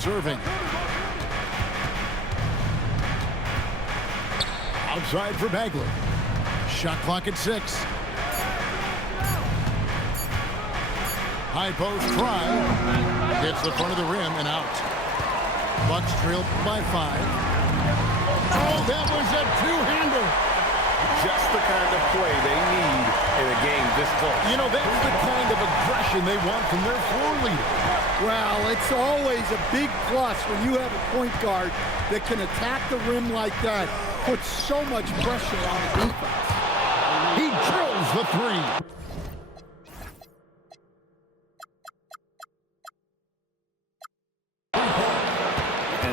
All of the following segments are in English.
Here's Irving. Outside for Bagley. Shot clock at 6. High post try. Hits the front of the rim and out. Bucks trail by 5. Oh, that was a two-hander. Just the kind of play they need in a game this close. You know, that's the kind of aggression they want from their floor leader. Well, it's always a big plus when you have a point guard that can attack the rim like that. Puts so much pressure on the defense. He drills the 3.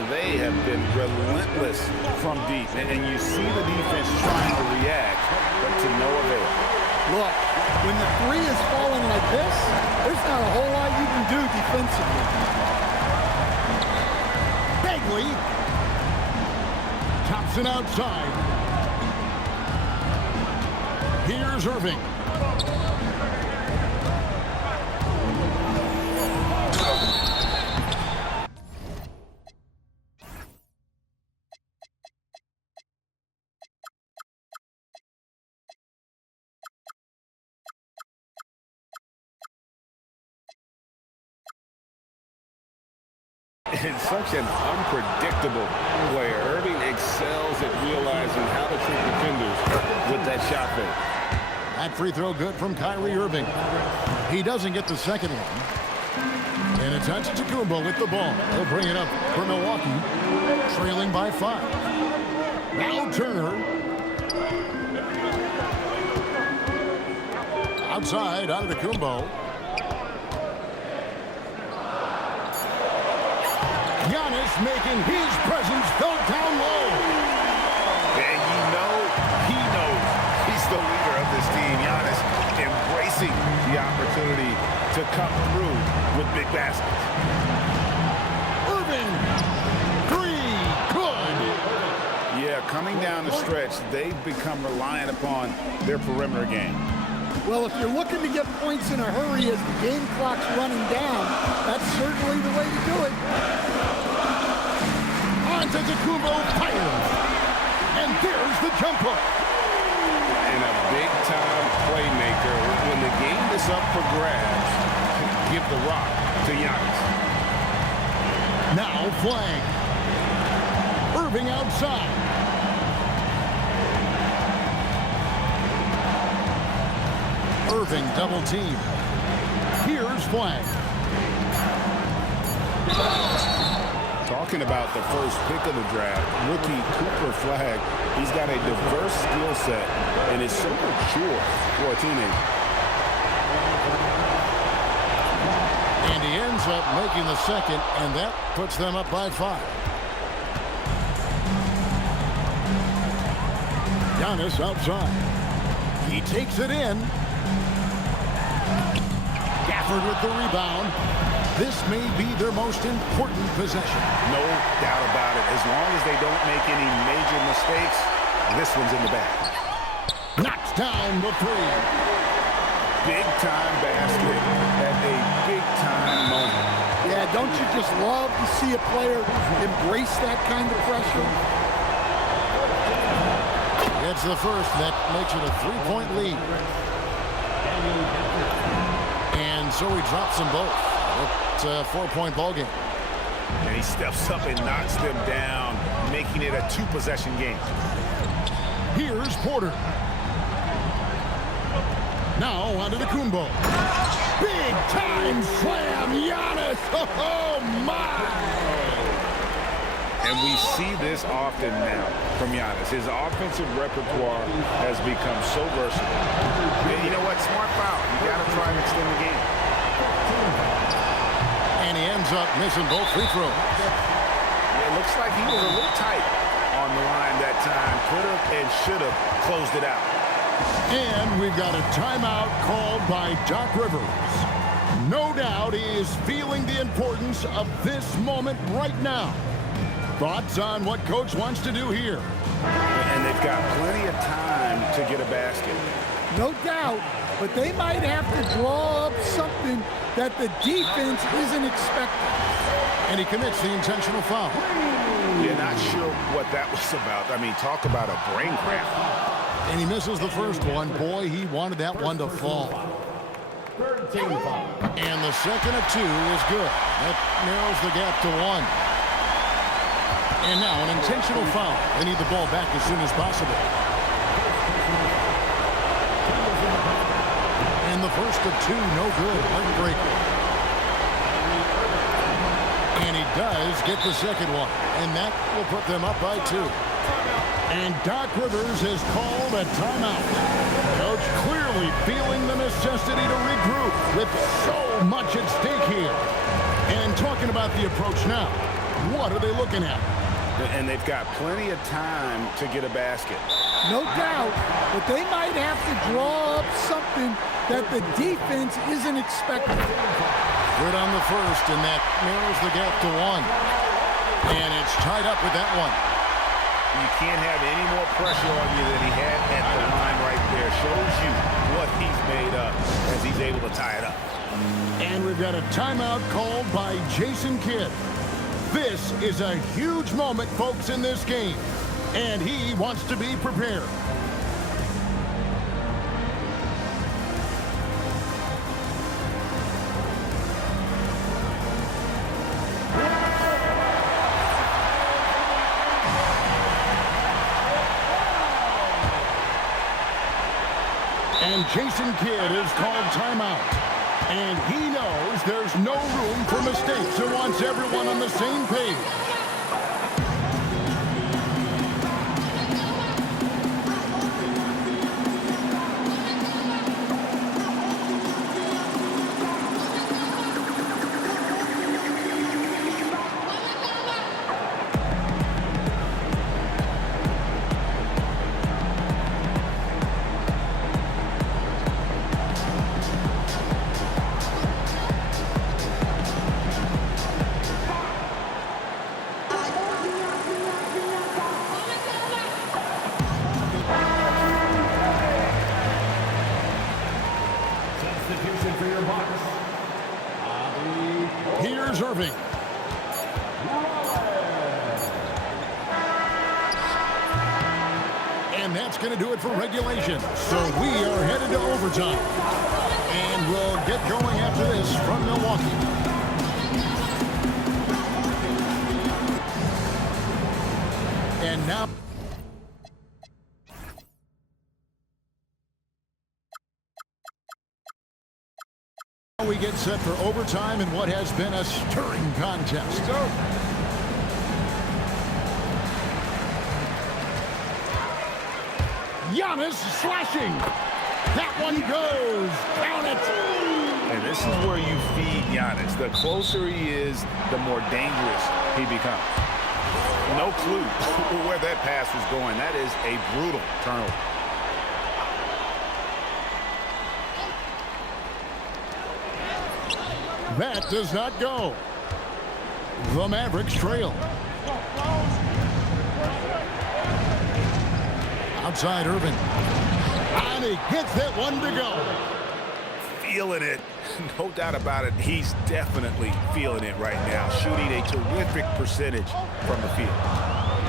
They have been relentless from deep, and you see the defense trying to react, but to no avail. Look, when the 3 is falling like this, there's not a whole lot you can do defensively. Bagley tops it outside. Here's Irving. And such an unpredictable player. Irving excels at realizing how to treat defenders with that shot fake. That free throw good from Kyrie Irving. He doesn't get the second one. And it's Antetokounmpo with the ball. He'll bring it up for Milwaukee, trailing by 5. Now Turner. Outside, Antetokounmpo. Giannis making his presence felt down low. And you know, he knows he's the leader of this team. Giannis embracing the opportunity to come through with big baskets. Irving, 3, good. Yeah, coming down the stretch, they've become reliant upon their perimeter game. Well, if you're looking to get points in a hurry as the game clock's running down, that's certainly the way to do it. Antetokounmpo fires. And there's the jumper. And a big-time playmaker. When the game is up for grabs, give the rock to Giannis. Now flag. Irving outside. Irving double team. Here's flag. Talking about the first pick of the draft, rookie Cooper Flagg, he's got a diverse skill set and is so mature for a teenager. And he ends up making the second, and that puts them up by 5. Giannis outside. He takes it in. Gafford with the rebound. This may be their most important possession. No doubt about it. As long as they don't make any major mistakes, this one's in the bag. Knocks down the 3. Big-time basket at a big-time moment. Yeah, don't you just love to see a player embrace that kind of pressure? It's the first that makes it a 3-point lead. And so he drops them both. It's a 4-point ball game. And he steps up and knocks them down, making it a 2-possession game. Here's Porter. Now Antetokounmpo. Big time slam, Giannis. Oh my! And we see this often now from Giannis. His offensive repertoire has become so versatile. And you know what? Smart foul. You got to try and extend the game. And he ends up missing both free throws. It looks like he was a little tight on the line that time. Could have and should have closed it out. And we've got a timeout called by Doc Rivers. No doubt he is feeling the importance of this moment right now. Thoughts on what Coach wants to do here? And they've got plenty of time to get a basket. no doubt, but they might have to draw up something that the defense isn't expecting. And he commits the intentional foul. You're not sure what that was about. I mean, talk about a brain cramp. And he misses the first one. Boy, he wanted that one to fall. And the second of two is good. That narrows the gap to 1. And now an intentional foul. They need the ball back as soon as possible. And the first of two, no good. Heartbreaker. And he does get the second one. And that will put them up by 2. And Doc Rivers has called a timeout. Coach clearly feeling the necessity to regroup with so much at stake here. And talking about the approach now, what are they looking at? And they've got plenty of time to get a basket. No doubt, but they might have to draw up something that the defense isn't expecting. Good on the first, and that narrows the gap to 1. And it's tied up with that one. You can't have any more pressure on you than he had at the line right there. Shows you what he's made of as he's able to tie it up. And we've got a timeout called by Jason Kidd. This is a huge moment, folks, in this game. And he wants to be prepared. And Jason Kidd is called timeout. And he knows there's no room for mistakes and wants everyone on the same page. Here's Irving. And that's going to do it for regulation. So we are headed to overtime. And we'll get going after this from Milwaukee. And now we get set for overtime in what has been a stirring contest. Giannis slashing. That one goes. Count it. And this is where you feed Giannis. The closer he is, the more dangerous he becomes. No clue where that pass was going. That is a brutal turnover. That does not go. The Mavericks trail. Outside Irving. And he gets that one to go. Feeling it. No doubt about it. He's definitely feeling it right now. Shooting a terrific percentage from the field.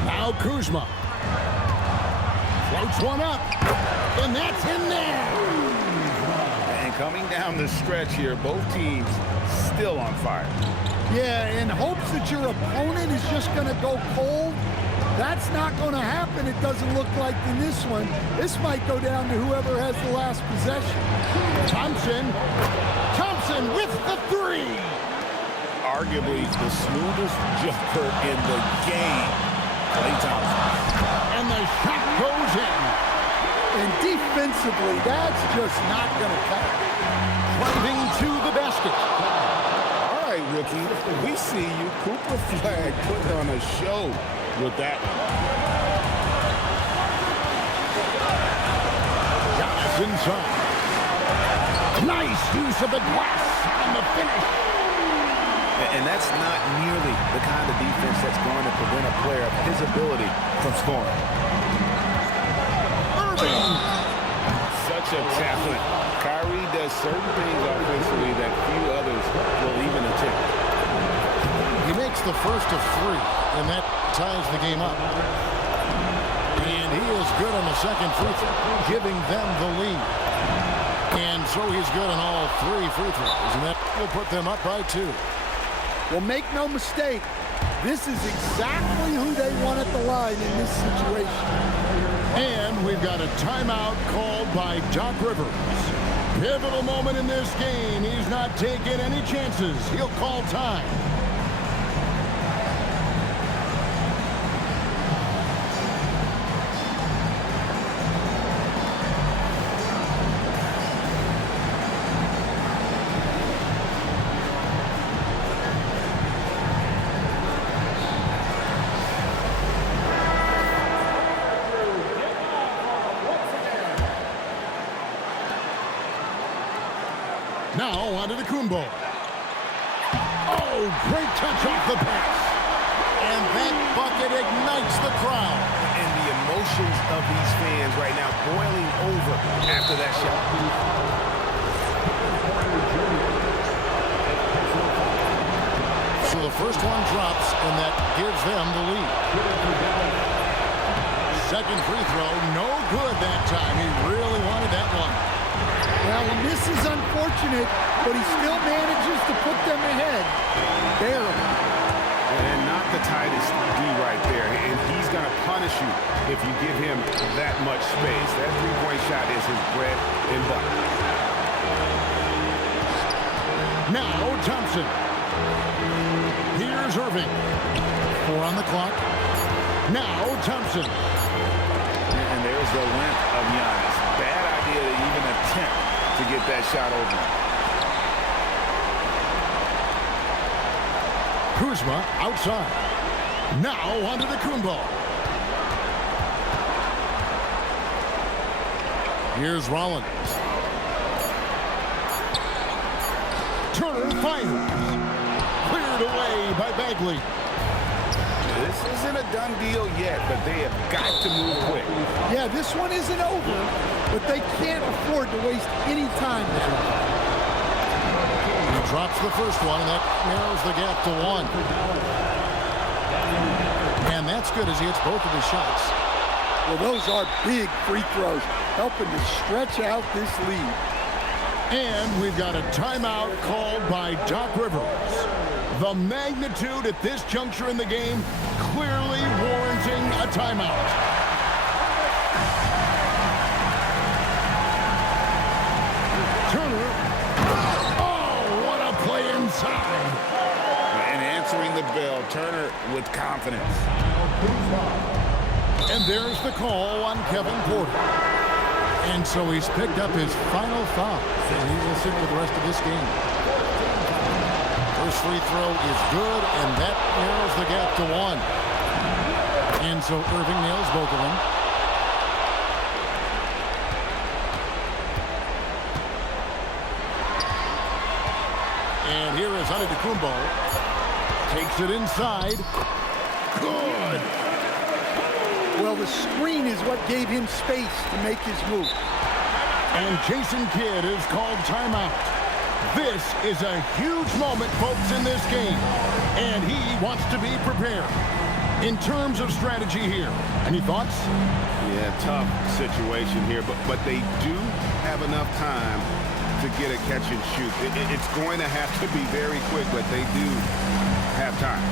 Now Kuzma. Floats one up. And that's in there. And coming down the stretch here, both teams still on fire. Yeah, in hopes that your opponent is just going to go cold. That's not going to happen, it doesn't look like in this one. This might go down to whoever has the last possession. Thompson with the three. Arguably the smoothest jumper in the game. Klay Thompson. And the shot goes in. And defensively, that's just not going to cut it. Driving to the basket. All right, rookie, we see you. Cooper Flag putting on a show with that one. Giannis inside. Nice use of the glass on the finish. And that's not nearly the kind of defense that's going to prevent a player of his ability from scoring. Irving. Such matchup talent. Kyrie does certain things offensively that few others will even attempt. He makes the first of 3, and that ties the game up. And he is good on the second free throw, giving them the lead. And so he's good on all 3 free throws, and that will put them up by 2. Well, make no mistake, this is exactly who they want at the line in this situation. And we've got a timeout called by Doc Rivers. Pivotal moment in this game. He's not taking any chances. He'll call time. Now onto the Kumbo. Oh, great touch off the pass. And that bucket ignites the crowd. And the emotions of these fans right now boiling over after that shot. So the first one drops, and that gives them the lead. Second free throw, no good that time. He really wanted that one. Well, and this is unfortunate, but he still manages to put them ahead. Barely. And not the tightest D right there. And he's going to punish you if you give him that much space. That three-point shot is his bread and butter. Now Thompson. Here's Irving. 4 on the clock. Now Thompson. And there's the length of Giannis. Bad idea to even attempt to get that shot over. Kuzma outside. Now onto the Kumbo. Here's Rollins. Turner fires. Cleared away by Bagley. This isn't a done deal yet, but they have got to move quick. Yeah, this one isn't over, but they can't afford to waste any time there. He drops the first one, and that narrows the gap to 1. And that's good as he hits both of his shots. Well, those are big free throws, helping to stretch out this lead. And we've got a timeout called by Doc Rivers. The magnitude at this juncture in the game clearly warranting a timeout. Turner. Oh, what a play inside. And answering the bell, Turner with confidence. And there's the call on Kevin Porter. And so he's picked up his final foul. And he will sit for the rest of this game. First free throw is good, and that narrows the gap to 1. And so Irving nails both of them. And here is Antetokounmpo. Takes it inside. Good. Well, the screen is what gave him space to make his move. And Jason Kidd is called timeout. This is a huge moment, folks, in this game. And he wants to be prepared. In terms of strategy here, any thoughts? Yeah, tough situation here, but they do have enough time to get a catch and shoot. It's going to have to be very quick, but they do have time.